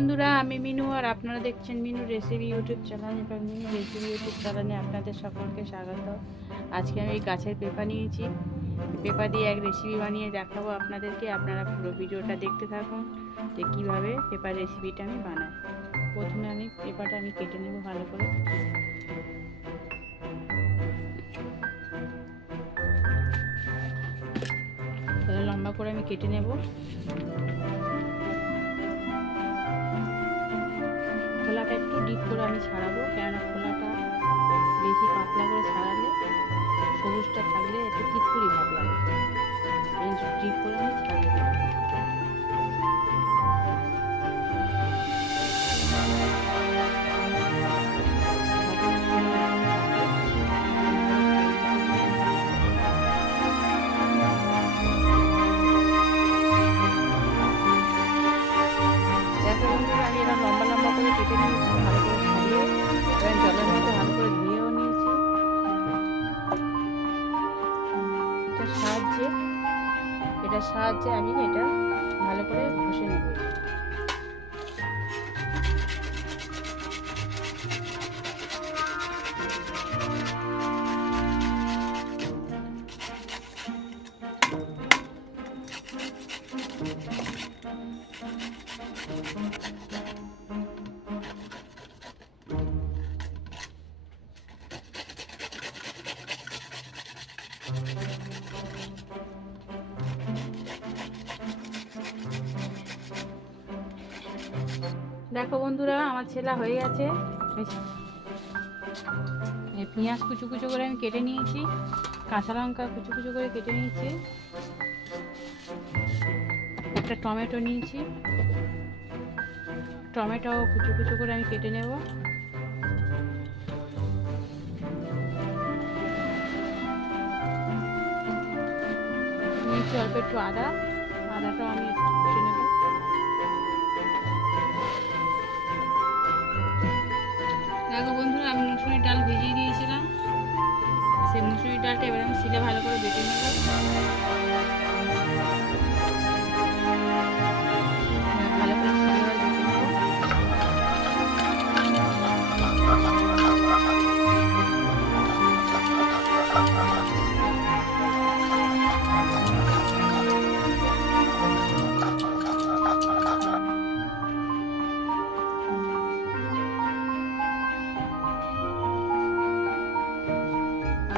বন্ধুরা, আমি মিনু আর আপনারা দেখছেন মিনু রেসিপি ইউটিউব চ্যানেল। এবং মিনু রেসিপি ইউটিউব চ্যানেলে আপনাদের সকলকে স্বাগত। আজকে আমি গাছের পেঁপা নিয়েছি, পেঁপা দিয়ে এক রেসিপি বানিয়ে দেখাবো আপনাদেরকে। আপনারা পুরো ভিডিওটা দেখতে থাকুন যে কীভাবে পেঁপার রেসিপিটা আমি বানাই। প্রথমে আমি পেঁপাটা কেটে নেব ভালো করে। তাহলে লম্বা করে আমি কেটে নেব। খোলাটা একটু ডিপ করে আমি ছাড়াবো, কেননা খোলাটা বেশি পাতলা করে ছাড়ালে সবুজটা থাকলে একটু তিতকুড়ি ভাব লাগে। ডিপ করে আমি ছাড়িয়ে দেবো। দেখো বন্ধুরা, আমি এরকম লম্বা লম্বা করে কেটে নিয়েছি, ভালো করে ছাড়িয়ে এবার জলের মধ্যে ভালো করে ধুয়েও নিয়েছি। এটার সাহায্যে আমি এটা ভালো করে ঘষে নেব। দেখো বন্ধুরা, আমার ছেলা হয়ে গেছে। পেঁয়াজ কুচু কুচু করে আমি কেটে নিয়েছি, কাঁচা লঙ্কা কুচু কুচু করে কেটে নিয়েছি, একটা টমেটো নিয়েছি, টমেটো কুচু কুচু করে আমি কেটে নেব। নিয়েছি অল্প একটু আদাটাও আমি কেটে নেব। দেখো বন্ধুরা, আমি মুসুরির ডাল ভিজিয়ে দিয়েছিলাম, সেই মুসুরির ডালটা এবার আমি শিলে ভালো করে বেটে নেব। ভালো করে শিলে বেটে নেব।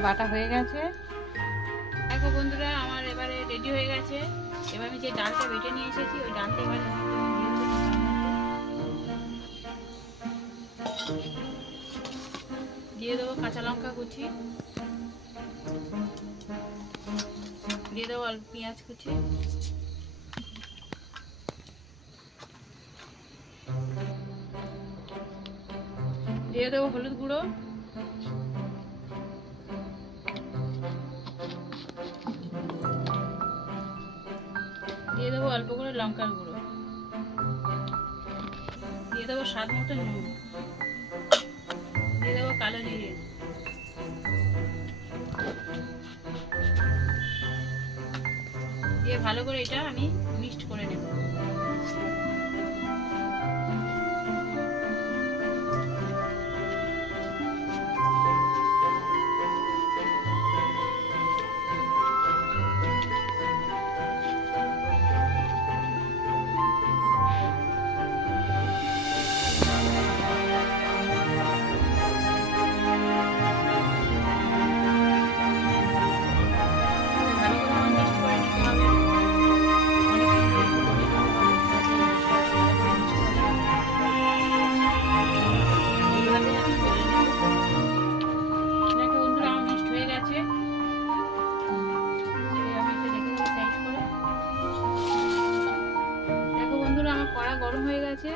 বাটা হয়ে গেছে। দেখো বন্ধুরা, আমার এবারে রেডি হয়ে গেছে। এবার আমি যে ডালটা বেটে নিয়ে এসেছি ওই ডালটা এবারে দিয়ে দেবো। কাঁচা লঙ্কা কুচি দিয়ে দেবো, অল্প পেঁয়াজ কুচি দিয়ে দেবো, হলুদ গুঁড়ো দিয়ে দেবো, অল্প করে লঙ্কার গুঁড়ো দিয়ে দেবো, স্বাদ মতো নুন দিয়ে দেবো, কালো জিরে দিয়ে ভালো করে এটা আমি মিক্সড করে নেব। আমার কড়া গরম হয়ে গেছে,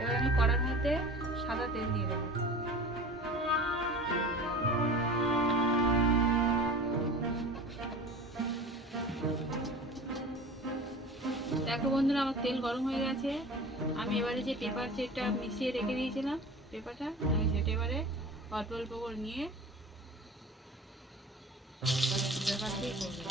এবার আমি কড়ার মধ্যে সাদা তেল দিয়ে দেবো। দেখো বন্ধুরা, আমার তেল গরম হয়ে গেছে। আমি এবারে যে পেঁপা যেটা মিশিয়ে রেখে দিয়েছিলাম, পেঁপাটা আমি সেটা এবারে অল্প অল্প করে নিয়ে পেঁপা দিয়ে করবো।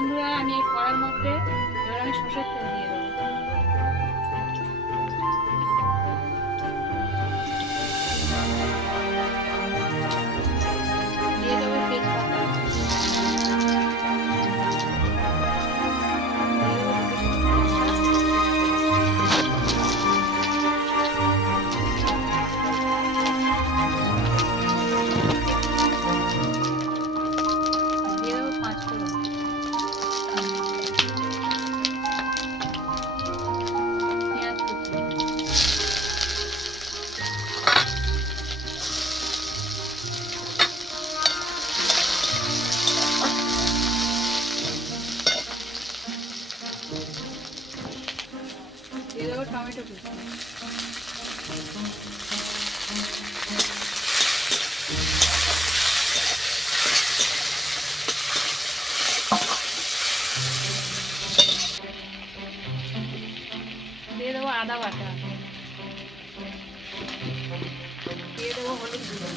বন্ধুরা, আমি এই কড়ার মধ্যে এবার আমি সরষের তেল দিয়ে দেবো। দিয়ে দেবো তেজপাতা, দিয়ে দেবো পাঁচফোড়ন, পেঁয়াজ কুচি, দিয়ে দেবো টমেটো কুচি, দিয়ে দেবো আদা বাটা, দিয়ে দেবো হলুদ গুঁড়ো,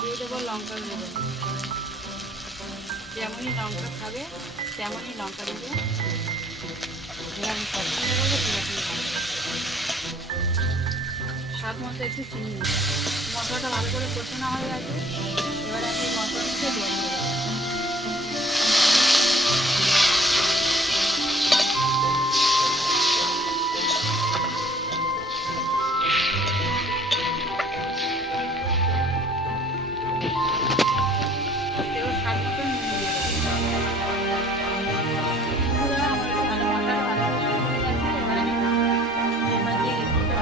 দিয়ে দেবো লঙ্কার গুঁড়ো। যেমনই লঙ্কা খাবে তেমনই লঙ্কা দেবে। যেরকম পছন্দ করবে সেরকমই লঙ্কা। স্বাদ মতো একটু চিনি দেবো। মশলাটা ভালো করে কষানো হয়ে গেছে, এবার আমি এই মশলা দিয়ে দেবো। এবার স্বাদ মতো নুন দিয়ে দেবো। বন্ধুরা, আমার একটু ভালো মশলা ভালো কষানো হয়ে গেছে, এবার আমি এবার যে রেসিপিটা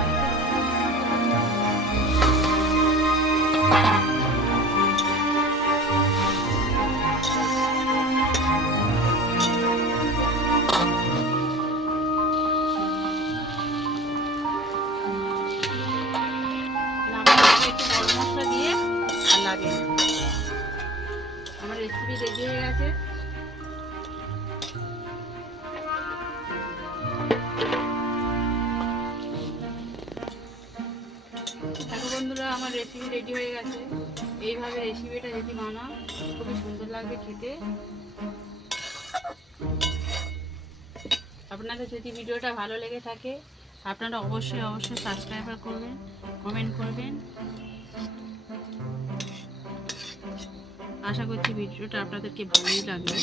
একটু গরম মশলা দিয়ে আর লাগিয়ে নেব। আমার রেসিপি রেডি হয়ে গেছে। দেখো বন্ধুরা, আমার রেসিপি রেডি হয়ে গেছে। এইভাবে রেসিপিটা যদি বানাও খুবই সুন্দর লাগবে খেতে। আপনাদের যদি ভিডিওটা ভালো লেগে থাকে আপনারা অবশ্যই সাবস্ক্রাইব করবেন, কমেন্ট করবেন। আশা করছি ভিডিওটা আপনাদেরকে ভালোই লাগবে।